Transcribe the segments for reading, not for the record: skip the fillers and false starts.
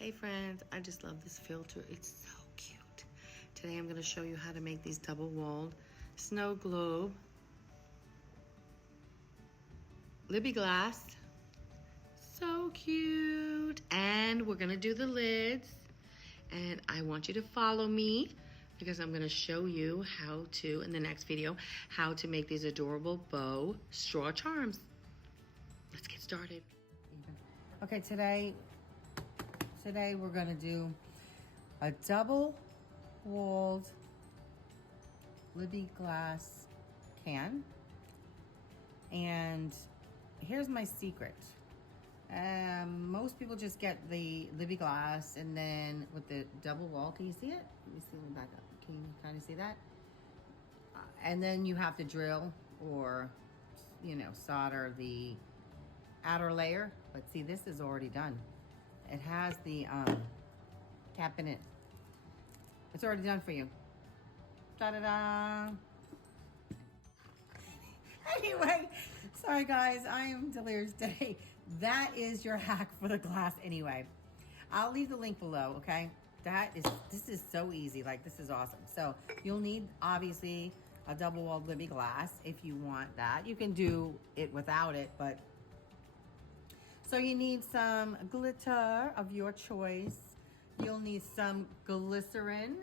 Hey friends, I just love this filter. It's so cute. Today I'm going to show you how to make these double-walled snow globe Libbey glass. So cute. And we're going to do the lids. And I want you to follow me because I'm going to show you how to, in the next video, how to make these adorable bow straw charms. Let's get started. Okay, today we're gonna do a double-walled Libbey glass can. And here's my secret. Most people just get the Libbey glass and then with the double wall, can you see it? Let me see, let me back up. Can you kind of see that? And then you have to drill or, you know, solder the outer layer. But see, this is already done. It has the cap in it. It's already done for you. Ta-da-da! Anyway, sorry guys, I am delirious today. That is your hack for the glass anyway. I'll leave the link below, okay? This is so easy, like this is awesome. So you'll need obviously a double-walled Libbey glass if you want that. You can do it without it, but so you need some glitter of your choice. You'll need some glycerin.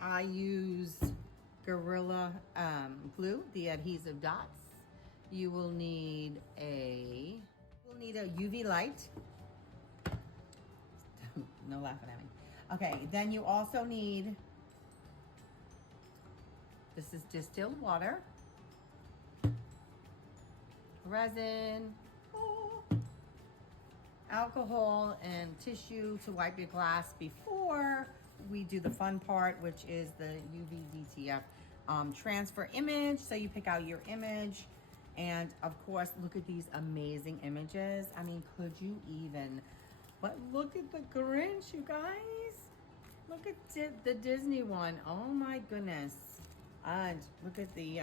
I use Gorilla Glue, the adhesive dots. You will need a UV light. No laughing at me. Okay, then you also need, this is distilled water, resin, alcohol, and tissue to wipe your glass before we do the fun part, which is the UV DTF transfer image. So you pick out your image, and of course, look at these amazing images. I mean, could you even? But look at the Grinch, you guys. Look at the Disney one. Oh my goodness. And look at the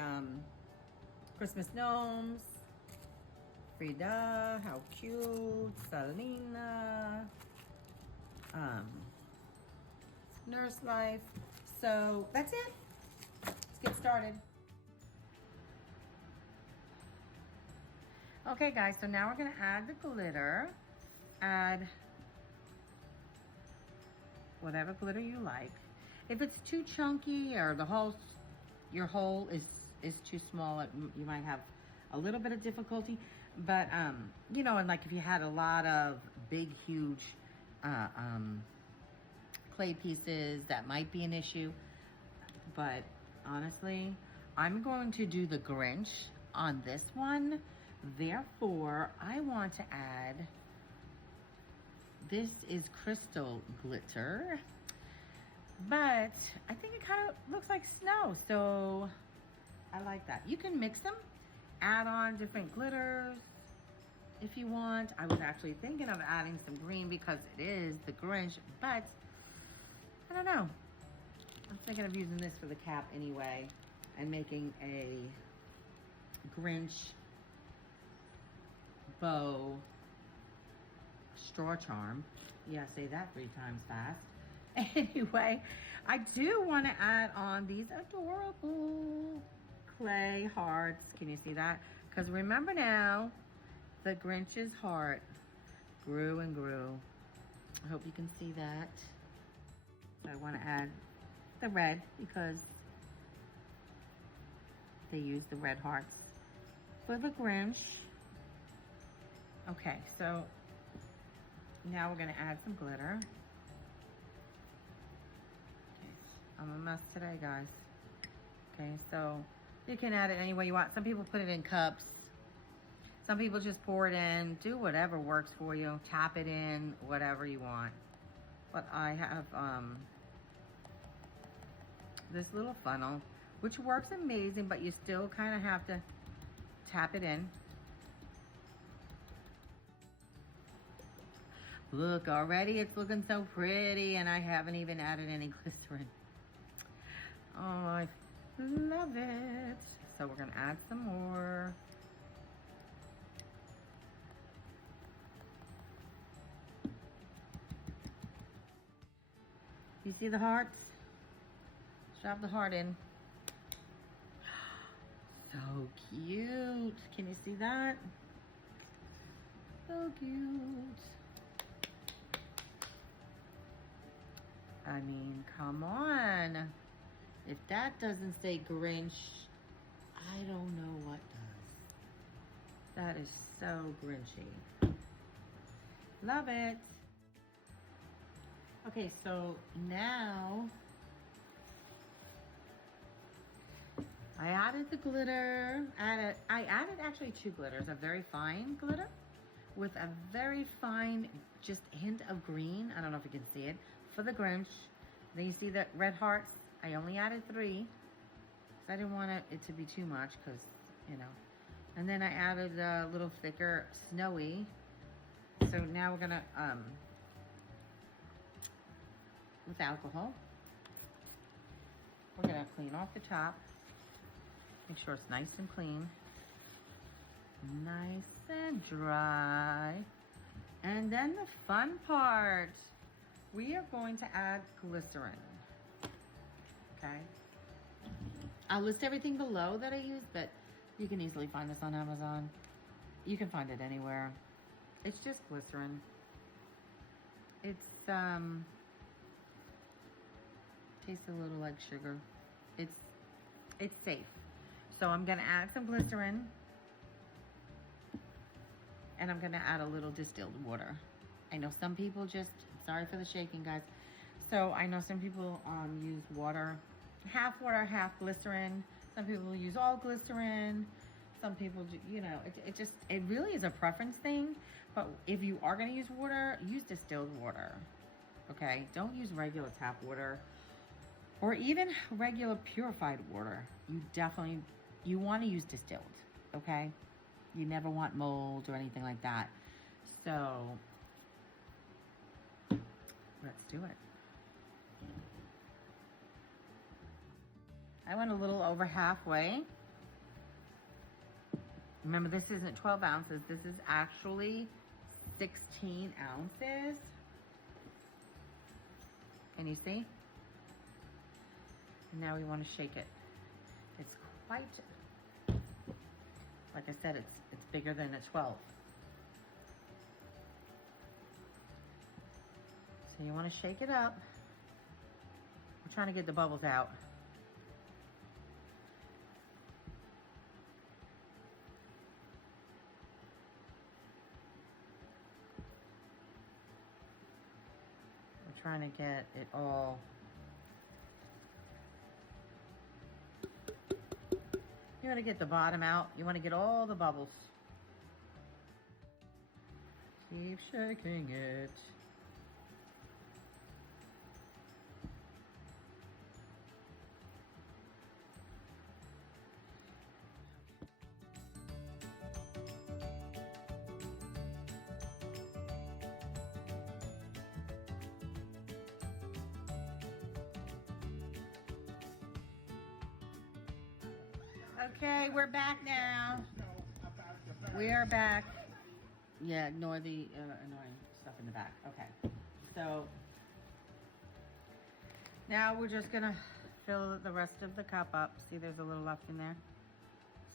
Christmas gnomes. Frida, how cute. Selena. Nurse Life. So that's it. Let's get started. Okay guys, so now we're gonna add the glitter. Add whatever glitter you like. If it's too chunky or your hole is too small, you might have a little bit of difficulty. But you know, and like if you had a lot of big, huge clay pieces, that might be an issue. But honestly, I'm going to do the Grinch on this one. Therefore, I want to add, this is Krista Glitter, but I think it kind of looks like snow, so I like that. You can mix them, add on different glitters if you want. I was actually thinking of adding some green because it is the Grinch, but I don't know. I'm thinking of using this for the cap anyway and making a Grinch bow straw charm. Yeah, say that 3 times fast. Anyway, I do want to add on these adorable clay hearts. Can you see that? Because remember now, the Grinch's heart grew and grew. I hope you can see that. So I want to add the red because they use the red hearts for the Grinch. Okay, so now we're going to add some glitter. Okay, I'm a mess today, guys. Okay, so you can add it any way you want. Some people put it in cups. Some people just pour it in. Do whatever works for you. Tap it in, whatever you want. But I have this little funnel, which works amazing, but you still kind of have to tap it in. Look, already it's looking so pretty, and I haven't even added any glycerin. Oh, I love it. So we're gonna add some more. You see the hearts? Shove the heart in. So cute. Can you see that? So cute. I mean, come on. If that doesn't say Grinch, I don't know what does. That is so Grinchy. Love it. Okay, so now I added the glitter. I added actually 2 glitters, a very fine glitter with a very fine, just hint of green. I don't know if you can see it, for the Grinch. Then you see the red hearts. I only added 3, so I didn't want it to be too much because, you know. And then I added a little thicker snowy. So now we're gonna, with alcohol, we're gonna clean off the top. Make sure it's nice and clean. Nice and dry. And then the fun part. We are going to add glycerin. Okay. I'll list everything below that I use, but you can easily find this on Amazon. You can find it anywhere. It's just glycerin. It's tastes a little like sugar. It's safe. So I'm gonna add some glycerin, and I'm gonna add a little distilled water. I know some people just, sorry for the shaking, guys. So I know some people use water, half glycerin. Some people use all glycerin. Some people, you know, it really is a preference thing. But if you are gonna use water, use distilled water, okay? Don't use regular tap water or even regular purified water. You wanna use distilled, okay? You never want mold or anything like that. So let's do it. I went a little over halfway. Remember, this isn't 12 ounces. This is actually 16 ounces. Can you see? Now we want to shake it. It's quite, like I said, it's bigger than a 12. So you want to shake it up. I'm trying to get the bubbles out. We're trying to get it all. You want to get the bottom out. You want to get all the bubbles. Keep shaking it. Okay, we're back now. We are back. Yeah, ignore the annoying stuff in the back. Okay, so now we're just gonna fill the rest of the cup up. See, there's a little left in there.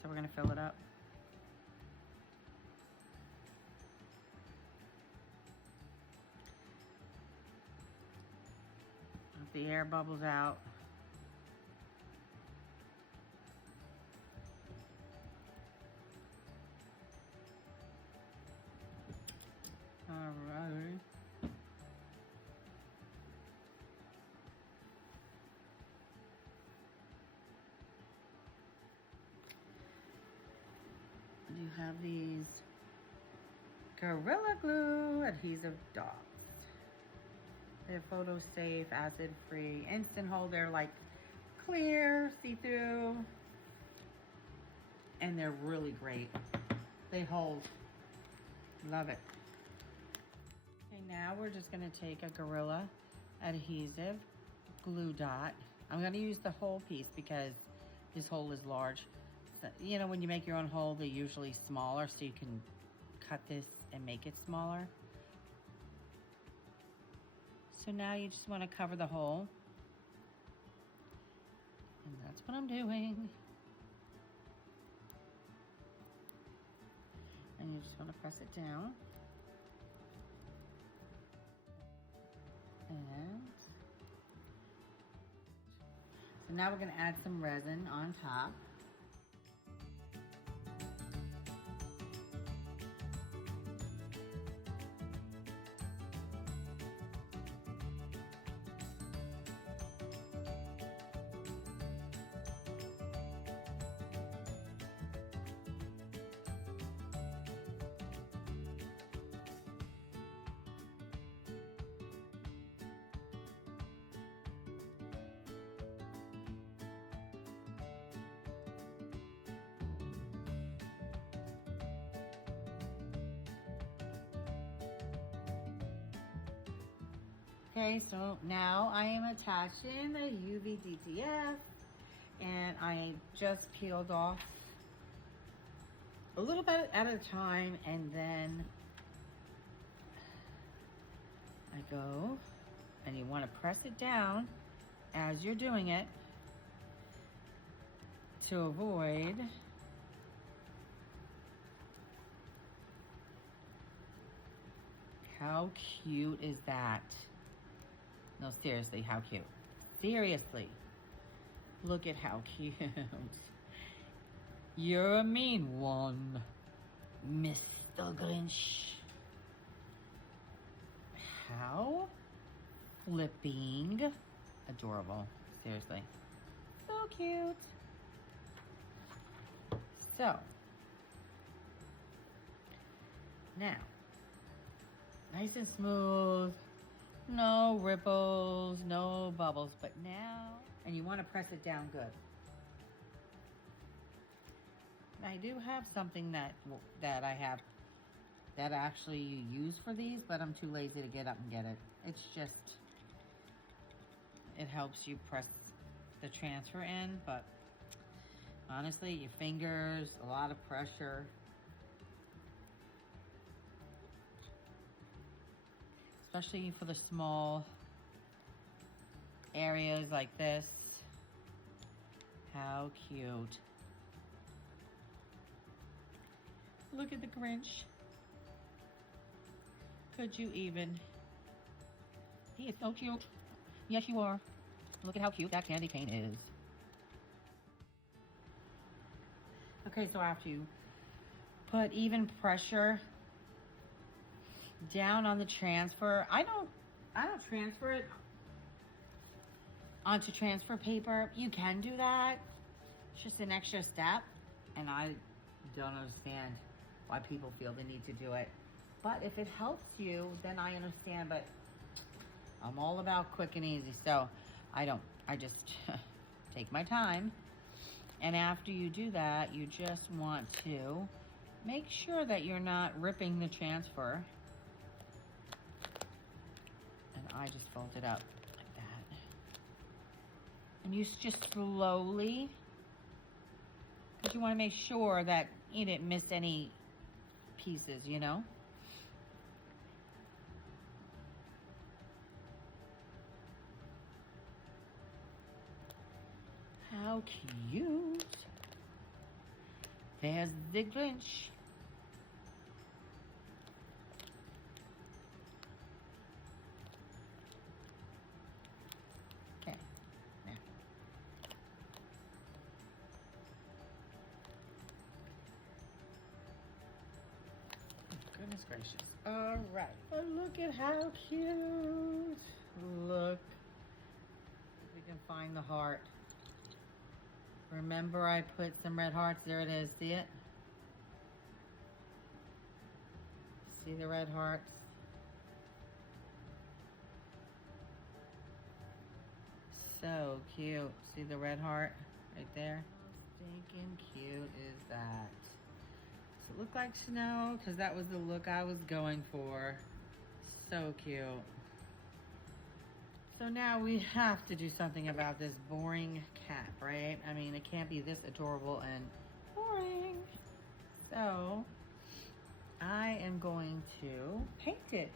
So we're gonna fill it up. Let the air bubbles out. Alright. You have these Gorilla Glue adhesive dots. They're photo safe, acid free, instant hold. They're like clear, see-through, and they're really great. They hold. Love it. Okay, now we're just gonna take a Gorilla adhesive glue dot. I'm gonna use the whole piece because this hole is large. So, you know, when you make your own hole, they're usually smaller, so you can cut this and make it smaller. So now you just want to cover the hole. And that's what I'm doing. And you just want to press it down. And so now we're going to add some resin on top. Okay, so now I am attaching the UV DTF, and I just peeled off a little bit at a time, and then I go, and you want to press it down as you're doing it to avoid how cute is that? No, seriously, how cute. Seriously. Look at how cute. You're a mean one, Mr. Grinch. How flipping adorable. Seriously. So cute. So, now, nice and smooth. No ripples, no bubbles, but now, and you want to press it down good. And I do have something that I have that actually you use for these, but I'm too lazy to get up and get it. It's just, it helps you press the transfer in, but honestly, your fingers, a lot of pressure. Especially for the small areas like this. How cute. Look at the Grinch. Could you even? He is so cute. Yes, you are. Look at how cute that candy cane is. Okay, so after you put even pressure down on the transfer, I don't transfer it onto transfer paper. You can do that. It's just an extra step, and I don't understand why people feel the need to do it. But if it helps you, then I understand, but I'm all about quick and easy, so I just take my time. And after you do that, you just want to make sure that you're not ripping the transfer. And I just fold it up like that. And you just slowly, because you want to make sure that you didn't miss any pieces, you know? How cute. There's the Grinch. Okay, now. Goodness gracious. All right. Oh, look at how cute. Look. If we can find the heart. Remember, I put some red hearts. There it is. See it? See the red hearts? So cute. See the red heart right there? How stinking cute is that? Does it look like snow? Because that was the look I was going for. So cute. So now we have to do something about this boring cat, right? I mean, it can't be this adorable and boring. So I am going to paint it.